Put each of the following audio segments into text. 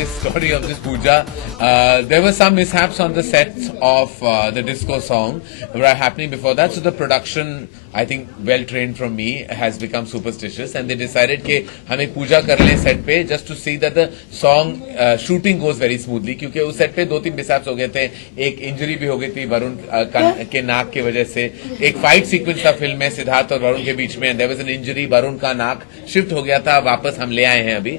this story of this puja. There were some mishaps on the sets of the disco song were happening before that. So the production, I think, well trained from me, has become superstitious, and they decided कि हम एक पूजा कर लें set पे just to see that the song shooting goes very smoothly. क्योंकि उस set पे 2-3 mishaps हो गए थे. एक injury भी हो गई थी वरुण के नाक के वजह से. एक fight sequence था फिल्म में सिद्धार्थ और वरुण के बीच में. There was an injury. Varun का नाक शिफ्ट हो गया था. वापस हम ले आए हैं अभी.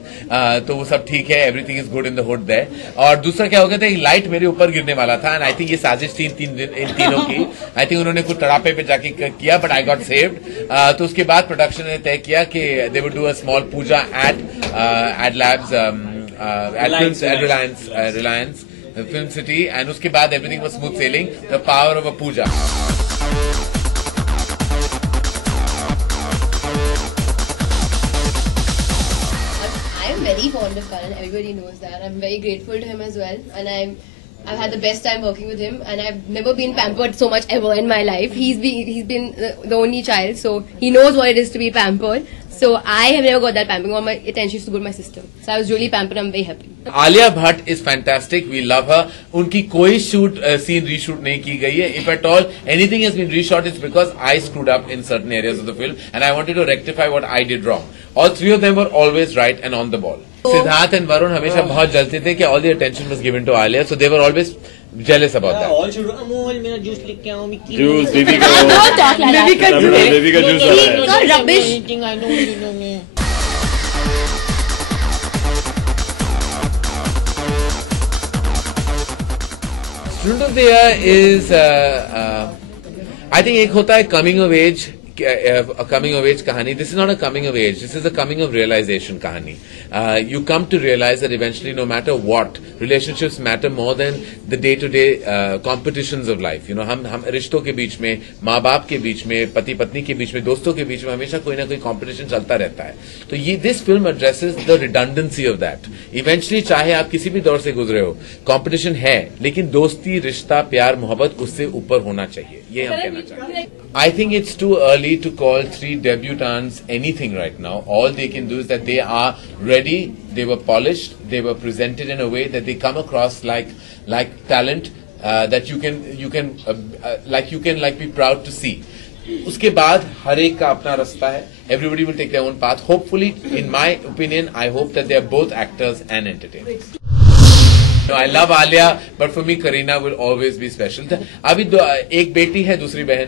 तो वो सब ठीक है. Everything is good in the hood there. और दूसरा क्या हो गया था, एक लाइट मेरे ऊपर गिरने वाला था. And I think ये साजिश थी इन तीनों की. I think उन्होंने कुछ तड़ापे पे जाके किया, but I got saved. तो उसके बाद प्रोडक्शन ने तय किया कि they would do a small puja at Labs at Reliance Film City, and उसके बाद everything was smooth sailing. The power of a puja. I'm very fond of Karan. Everybody knows that. I'm very grateful to him as well, and I've had the best time working with him, and I've never been pampered so much ever in my life. He's been the only child, so he knows what it is to be pampered. So I have never got that pampering. All my attention used to go to my sister. So I was really pampered. I'm very happy. Alia Bhatt is fantastic. We love her. उनकी कोई scene reshoot नहीं की गई है. If at all anything has been reshot, it's because I screwed up in certain areas of the film, and I wanted to rectify what I did wrong. All three of them were always right and on the ball. Siddharth and Varun हमेशा बहुत जलते थे कि all the attention was given to Alia, so they were always jealous about that. All should Amol मेरा juice लेके आओ Mickey. Juice दीदी का. Don't talk like that. दीदी का juice It's all rubbish. I know you know me. Student of the Year is I think एक होता है coming of age. A coming of age kahani. This is not a coming of age. This is a coming of realization kahani. You come to realize that eventually, no matter what, relationships matter more than the day-to-day competitions of life. You know, हम रिश्तों के बीच में, माँ बाप के बीच में, पति पत्नी के बीच में, दोस्तों के बीच में हमेशा कोई ना कोई competition चलता रहता है. तो ये this film addresses the redundancy of that. Eventually, चाहे आप किसी भी दौर से गुजरे हो, competition है, लेकिन दोस्ती, रिश्ता, प्यार, मोहब्बत उससे ऊपर होना चाहिए. ये हम कहना चाहते हैं. I think it's too early to call 3 debutants anything right now. All they can do is that they are ready, they were polished, they were presented in a way that they come across like talent that you can be proud to see. उसके बाद हर एक का अपना रास्ता है. Everybody will take their own path. Hopefully, in my opinion, I hope that they are both actors and entertainers. No, I love Alia, but for me, Kareena will always be special. अभी एक बेटी है, दूसरी बहन.